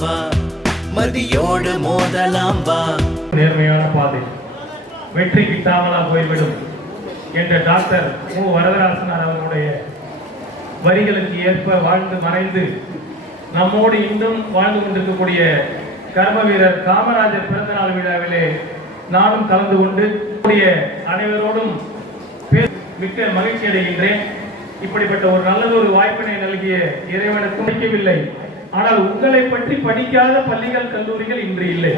வா. மதியோடு மோதலாம் வா. நேர்மையான பாதை. வெற்றி கிட்டாமலா போய்விடும் என்ற டாக்டர் மு. வரதராசனார் அவர்களுடைய வரிகளுக்கு ஏற்ப வாழ்ந்து மறைந்து நம்மோடு இன்னும் வாழ்ந்து கொண்டிருக்கக்கூடிய கர்ம வீரர் காமராஜர் பிறந்தநாள் விழாவிலே நானும் கலந்து கொண்டு கூடிய அனைவரோடும் மிக்க மகிழ்ச்சி அடைகின்றேன் இப்படிப்பட்ட ஒரு நல்லதொரு வாய்ப்பினை நல்கிய இறைவனுக்கு முடிக்கவில்லை ஆனால் உங்களை பற்றி படிக்காத பள்ளிகள் கல்லூரிகள் இன்று இல்லை.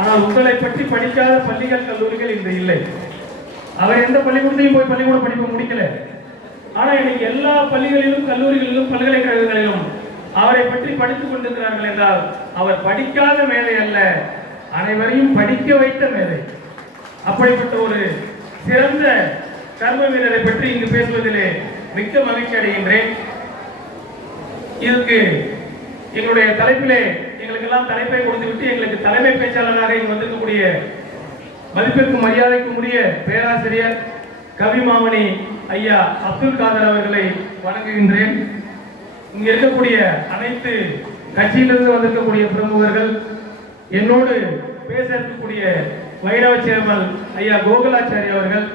ஆனால் உங்களை பற்றி படிக்காத பள்ளிகள் கல்லூரிகள் இன்று இல்லை. அவர் எந்த பள்ளிக்கூடத்தையும் போய் பள்ளிக்கூட படிப்பு முடிக்கல. ஆனா இன்னைக்கு எல்லா பள்ளிகளிலும் கல்லூரிகளிலும் பல்கலைக்கழகங்களிலும் அவரை பற்றி படித்துக் கொண்டிருக்கிறார்கள் என்றால் அவர் படிக்காத மேதை அல்ல. அனைவரையும் படிக்க வைத்த மேதை. அப்படிப்பட்ட ஒரு சிறந்த கர்ம வீரரை பற்றி இங்கு பேசுவதிலே மிக்க மகிழ்ச்சி அடைகின்றேன். இதுக்கு எங்களுடைய தலைப்பிலே எங்களுக்கெல்லாம் தலைப்பை கொடுத்துவிட்டு எங்களுக்கு தலைமை பேச்சாளராக இங்கு வந்திருக்கக்கூடிய மதிப்பிற்கும் மரியாதைக்கும் உரிய பேராசிரியர் கவி மாமணி ஐயா அப்துல் காதர் அவர்களை வணங்குகின்றேன். இங்க இருக்கக்கூடிய அனைத்து கட்சியிலிருந்து வந்திருக்கக்கூடிய பிரமுகர்கள் என்னோடு பேச இருக்கக்கூடிய வைரவ சேர்மல் ஐயா கோகுலாச்சாரி அவர்கள்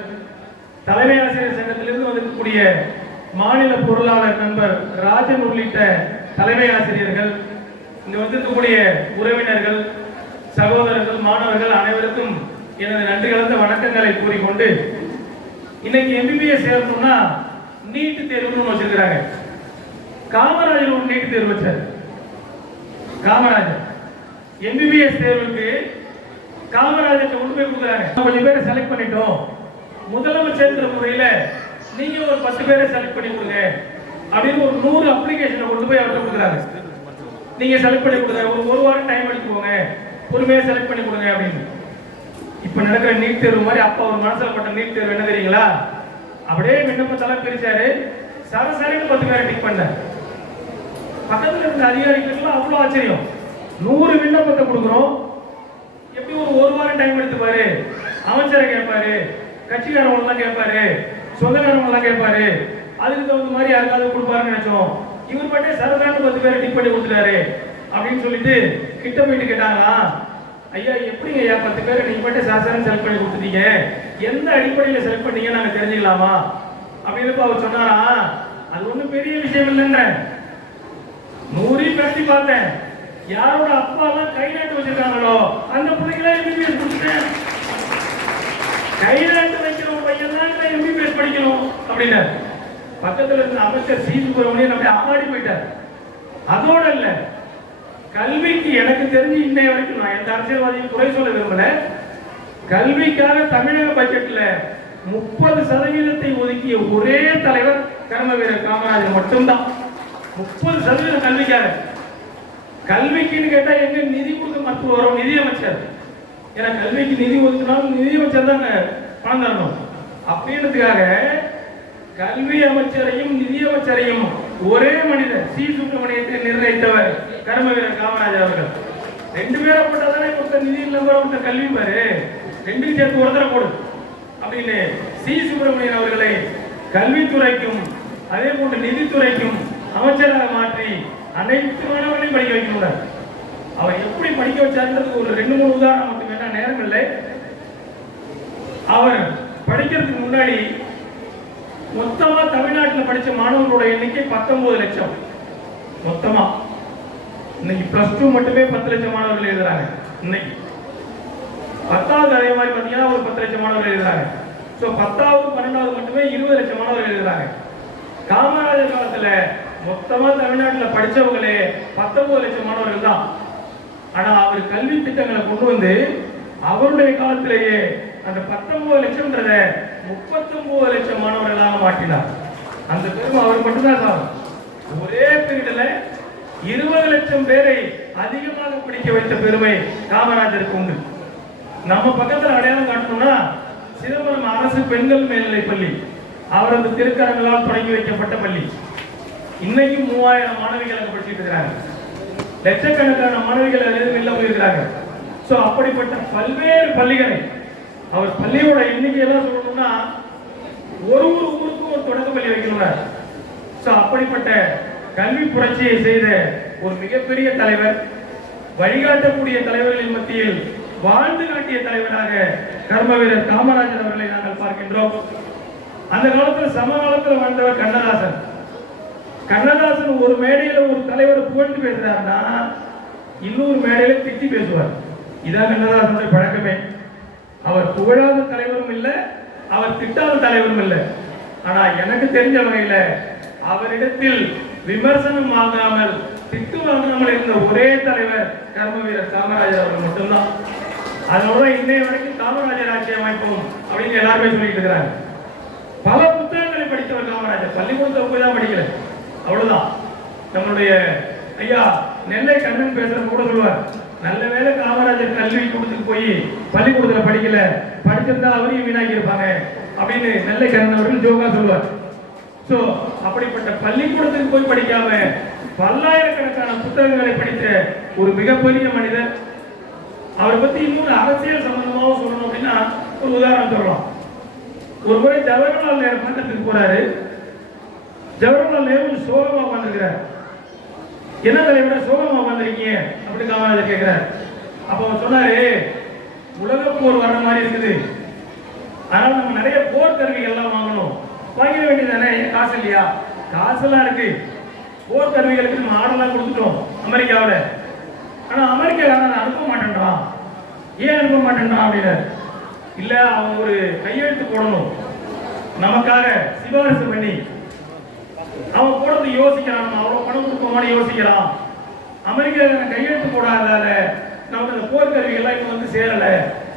தலைமை ஆசிரியர் சங்கத்திலிருந்து வந்திருக்கக்கூடிய மாநில பொருளாளர் நண்பர் ராஜன் உள்ளிட்ட தலைமை ஆசிரியர்கள் இங்கே வந்திருக்கக்கூடிய உறவினர்கள் சகோதரர்கள் மாணவர்கள் அனைவருக்கும் எனது நன்றி கலந்த வணக்கங்களை கூறிக்கொண்டு இன்னைக்கு எம்பிபிஎஸ் சேரணும்னா நீட் தேர்வுன்னு ஒன்று வச்சிருக்கிறாங்க. காமராஜர் ஒரு நீட் தேர்வு வச்சார். காமராஜர். எம்பிபிஎஸ் தேர்வுக்கு காமராஜர் கொண்டு போய் கொடுக்குறாங்க கொஞ்சம் பேரை செலக்ட் பண்ணிட்டோம். முதலமைச்சர் முறையில் நீங்க ஒரு பத்து பேரை செலக்ட் பண்ணி கொடுங்க. அப்படின்னு ஒரு நூறு அப்ளிகேஷனை கொண்டு போய் அவர்கிட்ட கொடுக்குறாங்க நீங்க செலக்ட் பண்ணி கொடுங்க. ஒரு ஒரு வாரம் டைம் எடுத்துக்கோங்க. பொறுமையாக செலக்ட் பண்ணி கொடுங்க அப்படின்னு. இப்ப நடக்கிற நீட் தேர்வு மாதிரி அப்பா ஒரு மனசுல பட்ட நீட் தேர்வு என்ன தெரியுங்களா? அப்படியே விண்ணப்பத்தெல்லாம் பிரிச்சாரு. சரசரின்னு பத்து பேரை டிக் பண்ணார் பக்கத்துல இருந்த அதிகாரிகளுக்கெல்லாம் அவ்வளவு ஆச்சரியம். நூறு விண்ணப்பத்தை கொடுக்குறோம். எப்படி ஒரு ஒரு வாரம் டைம் எடுத்துப்பாரு? அமைச்சரை கேட்பாரு. கட்சிக்காரவங்க தான் கேட்பாரு. சொந்தக்காரவங்க எல்லாம் கேட்பாரு. அதுக்கு தகுந்த மாதிரி யாருக்காவது கொடுப்பாருன்னு நினைச்சோம். இவர் பாட்டே சரதான்னு பத்து பேரை டிக் பண்ணி கொடுத்துட்டாரு. அப்படின்னு சொல்லிட்டு கிட்ட போயிட்டு கேட்டாங்களா? ஐயா எப்படிங்க ஐயா பத்து பேரை நீங்க பாட்டே சரசரன் செலக்ட் பண்ணி கொடுத்துட்டீங்க? எந்த அடிப்படையில் செலக்ட் பண்ணீங்க நாங்க தெரிஞ்சுக்கலாமா? அப்படின்னு அவர் சொன்னாரா? அது ஒண்ணும் பெரிய விஷயம் இல்லைன்ற நூறையும் பேசி பார்த்தேன். யாரோட அப்பா எல்லாம் கை நாட்டு வச்சிருக்காங்களோ அந்த பிள்ளைங்களே எம்பிபிஎஸ் கொடுத்துட்டேன். கை நாட்டு வைக்கிற பையன் தான் எம்பிபிஎஸ் படிக்கணும் அப்படின்னு பக்கத்தில் இருந்த அமைச்சர் சி சுப்பிரமணியன் அப்படியே ஆடி போயிட்டார். அதோட இல்ல. கல்விக்கு எனக்கு தெரிஞ்சு இன்னைய வரைக்கும் நான் எந்த அரசியல்வாதியும் குறை சொல்ல விரும்பல. கல்விக்காக தமிழக பட்ஜெட்ல முப்பது சதவீதத்தை ஒதுக்கிய ஒரே தலைவர் கர்ம வீரர் காமராஜர் மட்டும்தான். முப்பது சதவீதம் கல்விக்காக. கல்விக்குன்னு கேட்டா எங்க நிதி கொடுக்க மருத்துவ வரும் நிதியமைச்சர். ஏன்னா கல்விக்கு நிதி ஒதுக்கினாலும் நிதியமைச்சர் தான் பணம் தரணும். அப்படின்றதுக்காக கல்வி அமைச்சரையும் நிதியமைச்சரையும் ஒரே மனிதர் சி. சுப்பிரமணியத்தை நிர்ணயித்தவர் கரும வீரர் காமராஜர் அவர்கள். ரெண்டு பேரை போட்டா தானே ஒருத்தர் நிதி இல்லாம ஒருத்தர் கல்வி பாரு. ரெண்டும் சேர்த்து ஒருத்தரை போடு. அப்படின்னு சி. சுப்பிரமணியன் அவர்களை கல்வித்துறைக்கும் அதே போன்று நிதித்துறைக்கும் அமைச்சராக மாற்றி அனைத்து மாணவர்களையும் படிக்க வைக்கணும் அவர் எப்படி படிக்க வச்சாருன்றது ஒரு ரெண்டு மூணு உதாரணம் மட்டும் வேணா நேரம் இல்லை. அவர் படிக்கிறதுக்கு முன்னாடி மொத்தமா தமிழ்நாட்டில் படிச்ச மாணவர்களோட எண்ணிக்கை 19 லட்சம். மொத்தமா. இன்னைக்கு பிளஸ் டூ மட்டுமே பத்து லட்சம் மாணவர்கள் எழுதுறாங்க. இன்னைக்கு. பத்தாவது அதே மாதிரி பார்த்தீங்கன்னா ஒரு பத்து லட்சம் மாணவர்கள் எழுதுறாங்க. ஸோ பத்தாவது பன்னெண்டாவது மட்டுமே இருபது லட்சம் மாணவர்கள் எழுதுறாங்க. காமராஜர் காலத்துல மொத்தமா தமிழ்நாட்டுல படிச்சவங்களே பத்தொன்பது லட்சம் மாணவர்கள் தான். ஆனால் அவர் கல்வி திட்டங்களை கொண்டு வந்து அவருடைய காலத்திலேயே அந்த பத்தொன்பது லட்சம்ன்றத முப்பத்தொன்பது லட்சம் மாணவர்களாக மாற்றினார். அந்த பெருமை அவர் மட்டும்தான் சாரும். ஒரே பீரியடில் இருபது லட்சம் பேரை அதிகமாக பிடிக்க வைத்த பெருமை காமராஜருக்கு உண்டு. நம்ம பக்கத்துல அடையாளம் காட்டணும்னா சிதம்பரம் அரசு பெண்கள் மேல்நிலை பள்ளி அவரது திருக்கரங்களால் தொடங்கி வைக்கப்பட்ட பள்ளி. இன்னைக்கும் மூவாயிரம் மாணவிகள் அங்கே படிச்சுட்டு இருக்கிறாங்க. லட்சக்கணக்கான மாணவிகள் அதிலிருந்து வெளில போயிருக்கிறாங்க. ஸோ அப்படிப்பட்ட பல்வேறு பள்ளிகளை அவர் பள்ளியோட எண்ணிக்கையெல்லாம் சொல்லணும்னா ஒரு ஒரு ஊருக்கும் ஒரு தொடக்க பள்ளி வைக்கிறார் ஸோ அப்படிப்பட்ட கல்வி புரட்சியை செய்த ஒரு மிகப்பெரிய தலைவர் வழிகாட்டக்கூடிய தலைவர்களின் மத்தியில் வாழ்ந்து காட்டிய தலைவராக கர்ம வீரர் காமராஜர் அவர்களை நாங்கள் பார்க்கின்றோம். அந்த காலத்தில் சம காலத்தில் வாழ்ந்தவர் கண்ணதாசன். கண்ணதாசன் ஒரு மேடையில் ஒரு தலைவர் புகழ்ந்து பேசுறாருன்னா இன்னொரு மேடையில திட்டி பேசுவார். இதான் கண்ணதாசனுடைய பழக்கமே. அவர் புகழாத தலைவரும் இல்லை அவர் திட்டாத தலைவரும் இல்லை. ஆனா எனக்கு தெரிஞ்ச வகையில அவரிடத்தில் விமர்சனம் வாங்காமல் திட்டு வாங்காமல் இருந்த ஒரே தலைவர் கர்ம வீரர் காமராஜர் அவர்கள் மட்டும்தான். அதனோட இன்னைய வரைக்கும் காமராஜர் ஆட்சி அமைப்போம் அப்படின்னு எல்லாருமே சொல்லிட்டு இருக்கிறாங்க. பல புத்தகங்களை படித்தவர் காமராஜர். பள்ளிக்கூடத்தை போய் தான் படிக்கல. அவ்வளவுதான். நம்மளுடைய ஐயா நெல்லை கண்ணன் பேசுற கூட சொல்லுவார். நல்ல வேளை காமராஜர் கல்வி கொடுத்துட்டு போய் பள்ளிக்கூடத்துல படிக்கல. படிச்சிருந்தா அவரையும் வீணாக்கி இருப்பாங்க அப்படின்னு நெல்லை கண்ணன் அவர்கள் ஜோகா சொல்லுவார். சோ அப்படிப்பட்ட பள்ளிக்கூடத்துக்கு போய் படிக்காம பல்லாயிரக்கணக்கான புத்தகங்களை படித்த ஒரு மிகப்பெரிய மனிதர் அவரை பத்தி இன்னொரு அரசியல் சம்பந்தமாவும் சொல்லணும் அப்படின்னா ஒரு உதாரணம் சொல்லலாம். ஒரு முறை ஜவஹர்லால் நேரு மன்றத்துக்கு போறாரு. ஜவஹர்லால் நேரு சோகமா உட்காந்துருக்கிறார் என்ன தலைவர் சோகமா வந்திருக்கீங்க? அப்படின்னு காமராஜர் கேட்கிறார் அப்ப அவர் சொன்னாரு உலக போர் வர்ற மாதிரி இருக்குது. அதனால நம்ம நிறைய போர் கருவிகள் எல்லாம் வாங்கணும். வாங்கிட வேண்டியதானே ஏன் காசு இல்லையா? காசெல்லாம் இருக்கு. போர் கருவிகளுக்கு நம்ம ஆர்டர்லாம் கொடுத்துட்டோம் அமெரிக்காவோட. ஆனா அமெரிக்காக்காரன் அனுப்ப மாட்டேன்றான். ஏன் அனுப்ப மாட்டேன்றான் அப்படின்னு இல்ல அவன் ஒரு கையெழுத்து போடணும். நமக்காக சிபாரிசு பண்ணி அவன் போடுறது யோசிக்கிறான். நம்ம யோசிக்கலாம். அமெரிக்கா கையெழுத்து போடாததால நமக்கு அந்த போர்க்கருவிகள்லாம் இப்ப வந்து சேரல.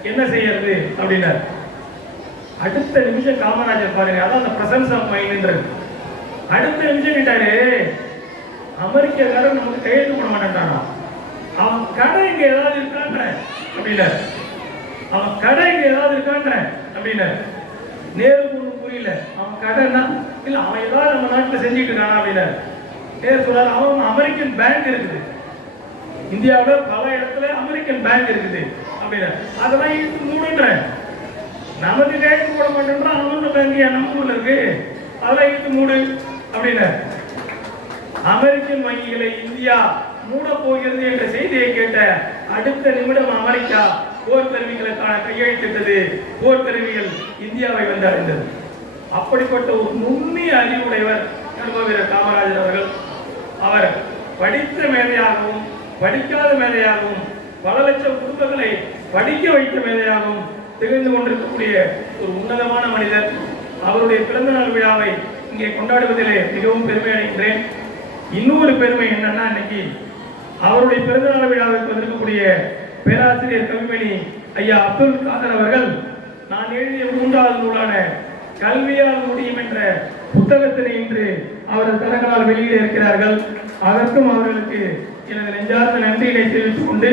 என்ன செய்யறது? அப்படின்னாரு. அடுத்த நிமிஷம் காமராஜர் பாருங்க. அதான் அந்த பிரசன்ஸ் ஆஃப் மைண்ட்ன்றது அடுத்த நிமிஷம் கேட்டாரு அமெரிக்காக்காரன் நமக்கு கையெழுத்து போட மாட்டேன்றானா? அவன் கடை இங்க ஏதாவது இருக்கான்ற அப்படின்னாரு. அவன் கடை இங்க ஏதாவது இருக்கான்ற அப்படின்னாரு. நேருக்கு ஒண்ணும் புரியல. அவன் கடைன்னா இல்ல அவன் ஏதாவது நம்ம நாட்டுல செஞ்சுட்டு இருக்கானா? அப்படின்னாரு. பேர் சொல்றாரு. அவன் அமெரிக்கன் பேங்க் இருக்குது. இந்தியாவில் பல இடத்துல அமெரிக்கன் பேங்க் இருக்குது அப்படின்னு. அதெல்லாம் இழுத்து மூடுன்றேன். நமக்கு கையெழுத்து போட மாட்டேன்றான் அவனோட பேங்க் நம்ம ஊர்ல இருக்கு? அதெல்லாம் இழுத்து மூடு அப்படின்னு. அமெரிக்கன் வங்கிகளை இந்தியா மூட போகிறது என்ற செய்தியை கேட்ட அடுத்த நிமிடம் அமெரிக்கா போர் கருவிகளுக்கான கையெழுத்திட்டது. போர் கருவிகள் இந்தியாவை வந்து அடைந்தது அப்படிப்பட்ட ஒரு நுண்ணிய அறிவுடையவர் கர்மவீரர் காமராஜர் அவர்கள் அவர் படித்த மேதையாகவும் படிக்காத மேதையாகவும் பல லட்சம் குடும்பங்களை படிக்க வைத்த மேதையாகவும் திகழ்ந்து கொண்டிருக்கக்கூடிய ஒரு உன்னதமான மனிதர். அவருடைய பிறந்தநாள் விழாவை இங்கே கொண்டாடுவதிலே மிகவும் பெருமை அடைகின்றேன். இன்னொரு பெருமை என்னன்னா இன்னைக்கு அவருடைய பிறந்தநாள் விழாவிற்கு வந்திருக்கக்கூடிய பேராசிரியர் கவிமணி ஐயா அப்துல் காதர் அவர்கள் நான் எழுதிய மூன்றாவது நூலான கல்வியால் முடியும் என்ற புத்தகத்தினை இன்று அவரது கரங்களால் வெளியிட இருக்கிறார்கள். அதற்கும் அவர்களுக்கு எனது நெஞ்சார்ந்த நன்றியினை தெரிவித்துக் கொண்டு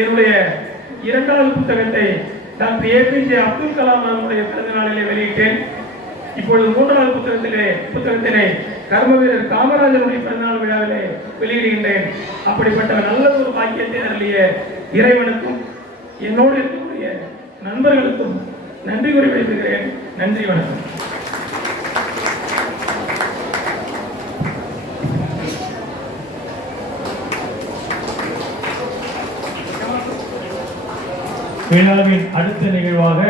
என்னுடைய இரண்டாவது புத்தகத்தை டாக்டர் ஏபிஜே அப்துல் கலாம் அவர்களுடைய பிறந்த நாளிலே வெளியிட்டேன். இப்பொழுது மூன்றாவது புத்தகத்திலே புத்தகத்தினை கர்ம வீரர் காமராஜருடைய பிறந்தநாள் விழாவிலே வெளியிடுகின்றேன். அப்படிப்பட்ட நல்ல ஒரு பாக்கியத்தை அருளிய இறைவனுக்கும் என்னோடு இருக்கக்கூடிய நண்பர்களுக்கும் நன்றி குறிப்பிடுகிறேன் நன்றி வணக்கம். விழாவின் அடுத்த நிகழ்வாக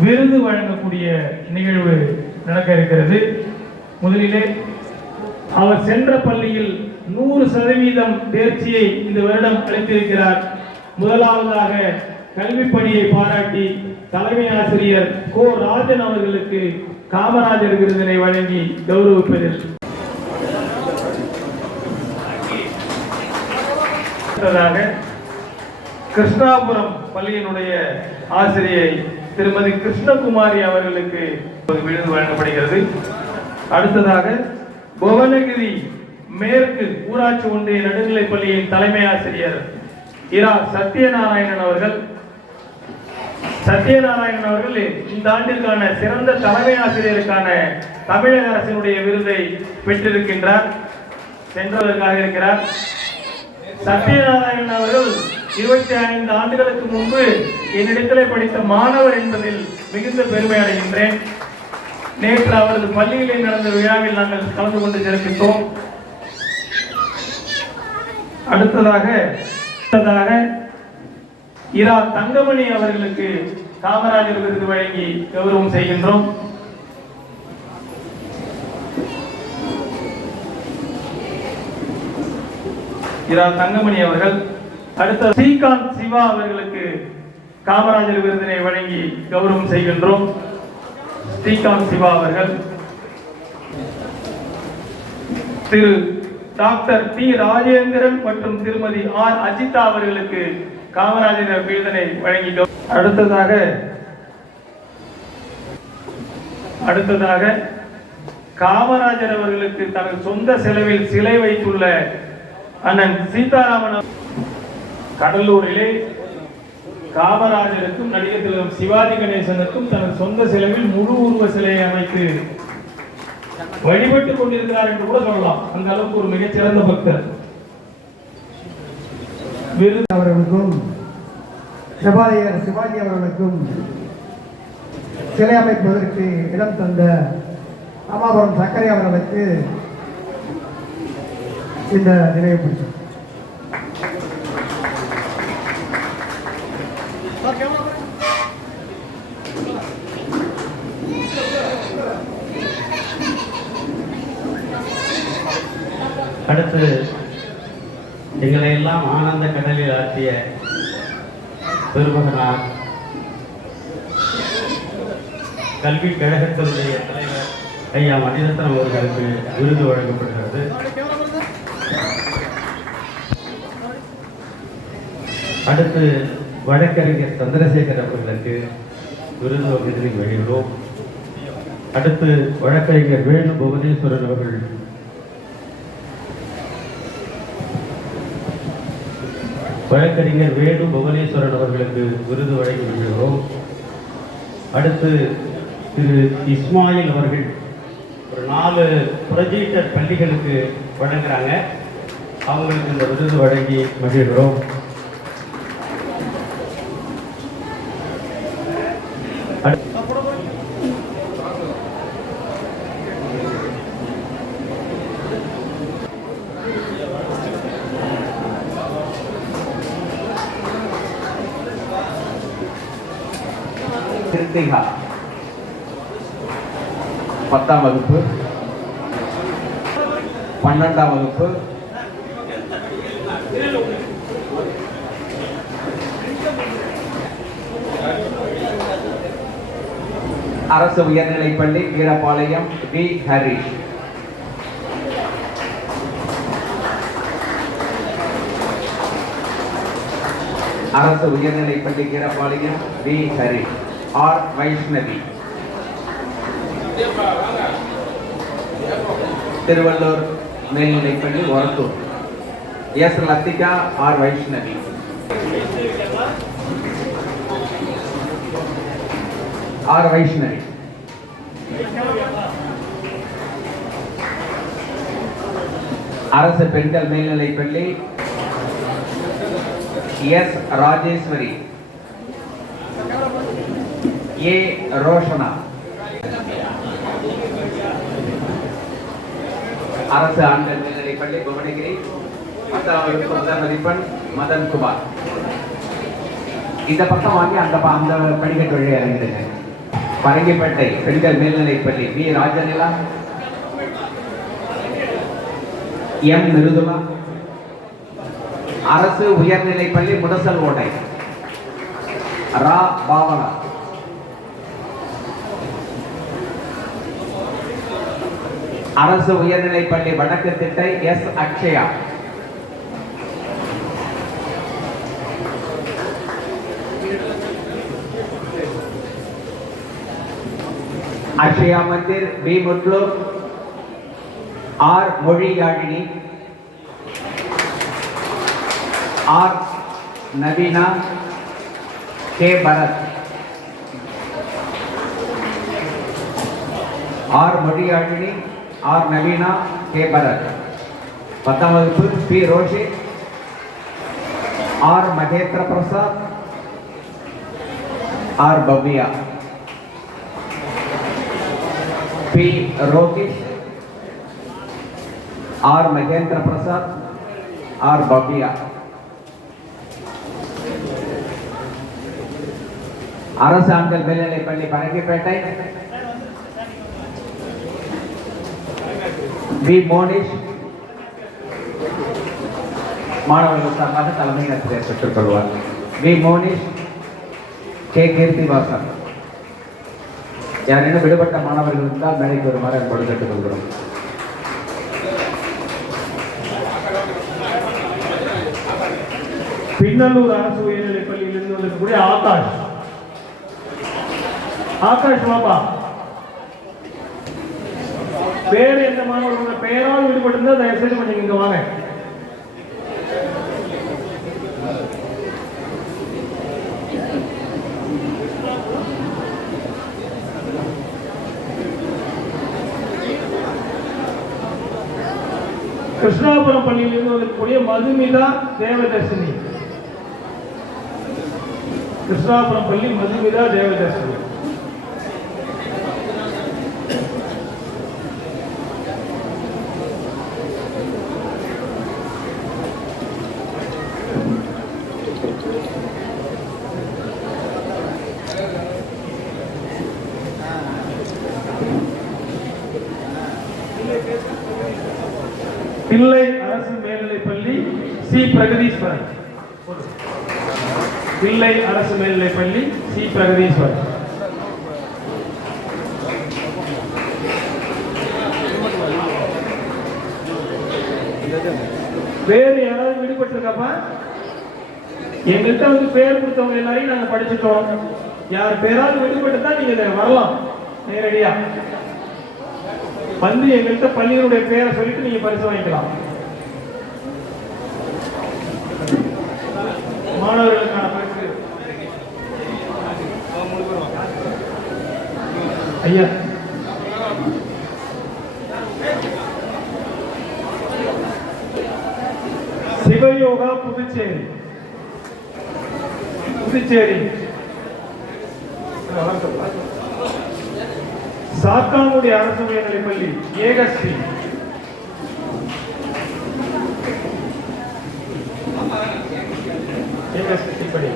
விருது வழங்கக்கூடிய நிகழ்வு நடக்க இருக்கிறது. முதலிலே அவர் சென்ற பள்ளியில் நூறு சதவீதம் தேர்ச்சியை இந்த வருடம் அளித்திருக்கிறார். முதலாவதாக கல்வி பணியை பாராட்டி தலைமை ஆசிரியர் கோ. ராஜன் அவர்களுக்கு காமராஜர் விருதினை வழங்கி கௌரவிப்பதில். அடுத்ததாக கிருஷ்ணாபுரம் பள்ளியினுடைய ஆசிரியை திருமதி கிருஷ்ணகுமாரி அவர்களுக்கு ஒரு விருது வழங்கப்படுகிறது. அடுத்ததாக புவனகிரி மேற்கு ஊராட்சி ஒன்றிய நடுநிலைப் பள்ளியின் தலைமை ஆசிரியர் இரா சத்யநாராயணன் அவர்கள். சத்யநாராயணன் அவர்கள் இந்த ஆண்டிற்கான சிறந்த தலைமை ஆசிரியருக்கான தமிழக அரசினுடைய விருதை பெற்றிருக்கின்றார். சென்றதற்காக இருக்கிறார். சத்யநாராயணன் அவர்கள் இருபத்தி ஐந்து ஆண்டுகளுக்கு முன்பு என்னிடத்தில் படித்த மாணவர் என்பதில் மிகுந்த பெருமை அடைகின்றேன். நேற்று அவரது பள்ளியிலே நடந்த விழாவில் நாங்கள் கலந்து கொண்டு சிறப்பித்தோம். அடுத்ததாக அடுத்ததாக இரா தங்கமணி அவர்களுக்கு காமராஜர் விருது வழங்கி கௌரவம் செய்கின்றோம். இரா தங்கமணி அவர்கள் அடுத்த ஸ்ரீகாந்த் சிவா அவர்களுக்கு காமராஜர் விருதினை வழங்கி கௌரவம் செய்கின்றோம். ஸ்ரீகாந்த் சிவா அவர்கள். திரு டாக்டர் பி ராஜேந்திரன் மற்றும் திருமதி ஆர் அஜிதா அவர்களுக்கு காமராஜர் விருதினை வழங்கி கௌ- அடுத்ததாக அடுத்ததாக காமராஜர் அவர்களுக்கு தனது சொந்த செலவில் சிலை வைத்துள்ள அண்ணன் சீதாராமன் கடலூரிலே காமராஜருக்கும் நடிகர் திலகம் சிவாஜி கணேசனுக்கும் தனது சொந்த செலவில் முழு உருவ சிலையை அமைத்து வழிபட்டுக் கொண்டிருக்கிறார் என்று கூட சொல்லலாம். அந்த அளவுக்கு ஒரு மிகச்சிறந்த பக்தர். விருது அவர்களுக்கும் செபாலியர் சிவாஜி அவர்களுக்கும் சிலை அமைப்பதற்கு இடம் தந்த அமாபுரம் சக்கரை அவர்களுக்கு இந்த நினைவு அடுத்து எங்களை எல்லாம் ஆனந்த கடலில் ஆற்றிய பெருமகனார் கல்வி கழகத்தினுடைய தலைவர் ஐயா மணிரத்னம் அவர்களுக்கு விருது வழங்கப்படுகிறது. அடுத்து வழக்கறிஞர் சந்திரசேகர் அவர்களுக்கு விருது விருதை வெளியிடுவோம். அடுத்து வழக்கறிஞர் வேணு புவனேஸ்வரன் அவர்கள் வழக்கறிஞர் வேணு புவனேஸ்வரன் அவர்களுக்கு விருது வழங்கி வருகிறோம் அடுத்து திரு இஸ்மாயில் அவர்கள் ஒரு நாலு புரஜீட்டர் பள்ளிகளுக்கு வழங்குறாங்க. அவங்களுக்கு இந்த விருது வழங்கி மகிழ்கிறோம். அடுத்து அரசு உயர்நிலைப்பள்ளி வீரபாளையம் வி. ஹரிஷ். அரசு உயர்நிலைப்பள்ளி வீரபாளையம் வி. ஹரிஷ். ஆர். வைஷ்ணவி. திருவள்ளூர் மேல்நிலைப்பள்ளி Orathur. S. Lathika R. Vaishnavi. R. Vaishnavi. அரசு பெண்கள் மேல்நிலைப்பள்ளி எஸ் ராஜேஸ்வரி. ஏ ரோஷனா. அரசு ஆண்கள் மேல்நிலைப்பள்ளி புவனகிரி. பத்தாம் முதல் மதிப்பெண் மதன் குமார். இந்த பக்கம் வாங்கி அந்த அந்த படிக்கட்டு வழி இறங்கிடுங்க. பரங்கிப்பேட்டை பெண்கள் மேல்நிலைப்பள்ளி வி ராஜநிலா எம் மிருதுலா அரசு உயர்நிலைப்பள்ளி முடசல் ஓடை ரா. பாவனா அரசு உயர்நிலைப்பள்ளி வடக்கு Thittai S. Akshaya. Akshaya Mandir B. Mutlur. R Mozhiyazhini R Naveena K Bharath R Mozhiyazhini R Naveena K Bharath பத்தாம் வகுப்பு P Roshi R Mahendra Prasad R Bhavya P Rohish R Mahendra Prasad R Bhavya அரசு ஆண்கள் மேல்நிலைப்பள்ளி Parangipettai we Monish மாணவர்கள் சார்பாக தலைமை ஆசிரியர் பெற்றுக் கொள்வார். V Monish K Keerthivasan. யாரேனும் விடுபட்ட மாணவர்கள் இருந்தால் மேடைக்கு வருமாறு அன்போடு கேட்டுக்கொள்கிறோம் பின்னல்லூர் அரசு உயர்நிலைப் பள்ளியிலிருந்து வந்திருக்கக்கூடிய ஆகாஷ். ஆகாஷ் பாப்பா வேறு எந்த மாணவர்கள் பெயரால் விடுபட்டிருந்தா தயவு செய்து கொஞ்சம் இங்க வாங்க. கிருஷ்ணாபுரம் பள்ளியிலிருந்து வந்திருக்கக்கூடிய மதுமிதா தேவதர்ஷினி. கிருஷ்ணாபுரம் பள்ளி மதுமிதா தேவதர்ஷினி பிள்ளை அரசு மேல்நிலைப் பள்ளி சி பிரகதீஸ்வரன். நெல்லை அரசு மேல்நிலைப் பள்ளி சி பிரகதீஸ்வர் வேறு யாராவது விடுபட்டிருக்காப்பா? எங்கள்கிட்ட வந்து பேர் கொடுத்தவங்க எல்லாரையும் நாங்க படிச்சுட்டோம். யார் பேராவது விடுபட்டு தான் நீங்க வரலாம் நேரடியா. வந்து எங்கள்கிட்ட பள்ளியினுடைய பேரை சொல்லிட்டு நீங்க பரிசு வாங்கிக்கலாம். மாணவர்களுக்கான பரிசு ஐயா சிவயோகா புதுச்சேரி புதுச்சேரி சாத்தாங்குடி அரசு உயர்நிலைப் பள்ளி ஏகஸ்ரீ ஏகஸ்ரீ பள்ளி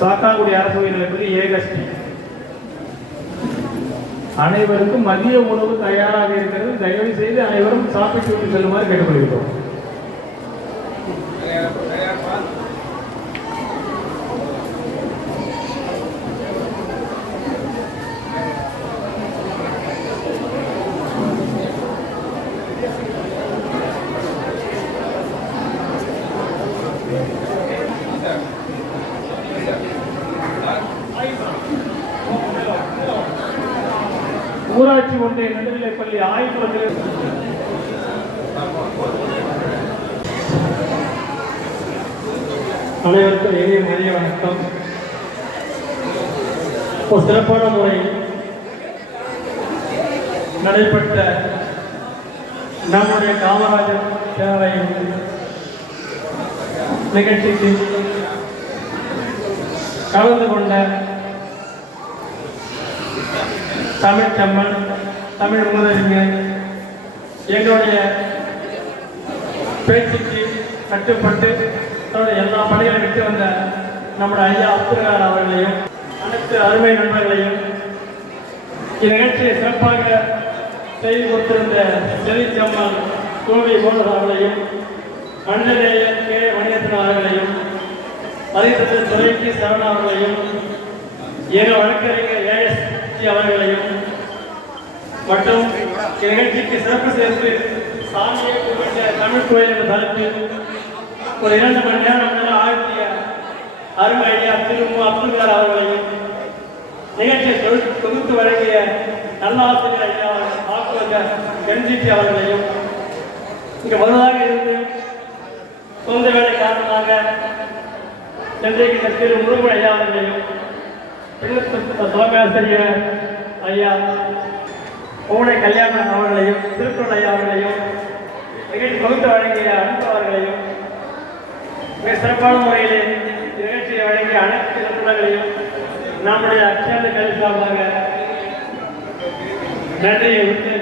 சாத்தாங்குடி அரசு உயர்நிலைப் பள்ளி ஏகஸ்ரீ அனைவருக்கும் மதிய உணவு தயாராக இருக்கிறது. தயவு செய்து அனைவரும் சாப்பிட்டு விட்டு செல்லுமாறு கேட்டுக்கொள்கிறோம் ஊராட்சி ஒன்றிய நடுநிலைப் பள்ளி ஆய்வுலகில் அனைவருக்கும் இனிய மதிய வணக்கம். ஒரு சிறப்பான முறையில் நடைபெற்ற நம்முடைய காமராஜர் பேரவையின் நிகழ்ச்சிக்கு கலந்து கொண்ட தமிழ் செம்மன் தமிழ் முதலிஞர் எங்களுடைய பேச்சுக்கு கட்டுப்பட்டு தன்னுடைய எல்லா பணிகளையும் விட்டு வந்த நம்முடைய ஐயா அப்துல்கார் அவர்களையும் அனைத்து அருமை நண்பர்களையும் இந்நிகழ்ச்சியை சிறப்பாக செய்து கொடுத்திருந்த செல்லிச்சம்மாள் கோவி மோகன் அவர்களையும் அண்ணநேயர் கே மணியத்தின் அவர்களையும் அதிர்த்த துறைக்கு சரணா அவர்களையும் எங்கள் வழக்கறிஞர் சக்தி அவர்களையும் மற்றும் நிகழ்ச்சிக்கு சிறப்பு சேர்த்து சாமியை குறிப்பிட்ட தமிழ் கோயில் என்ற தலைப்பில் ஒரு இரண்டு மணி நேரம் ஆழ்த்திய அருமை ஐயா திரு மு. அப்துல்கார் அவர்களையும் நிகழ்ச்சியை தொகு- தொகுத்து வழங்கிய நல்லாசிரியர் ஐயா ஆக்குவதர் கன்ஜிடி அவர்களையும் இங்கு வருவதாக இருந்து சொந்த வேலை காரணமாக சென்றைக்கு திரு முருகன் ஐயா அவர்களையும் தலைமை ஐயா பூனை கல்யாணம் அவர்களையும் திருக்குறள் ஐயா அவர்களையும் நிகழ்ச்சி தொகுத்து வழங்கிய அன்பு அவர்களையும் மிக சிறப்பான முறையில் நிகழ்ச்சியை வழங்கிய அனைத்து நிறுவனங்களையும் நம்முடைய அச்சந்த கல்வி சார்பாக நன்றியை விட்டு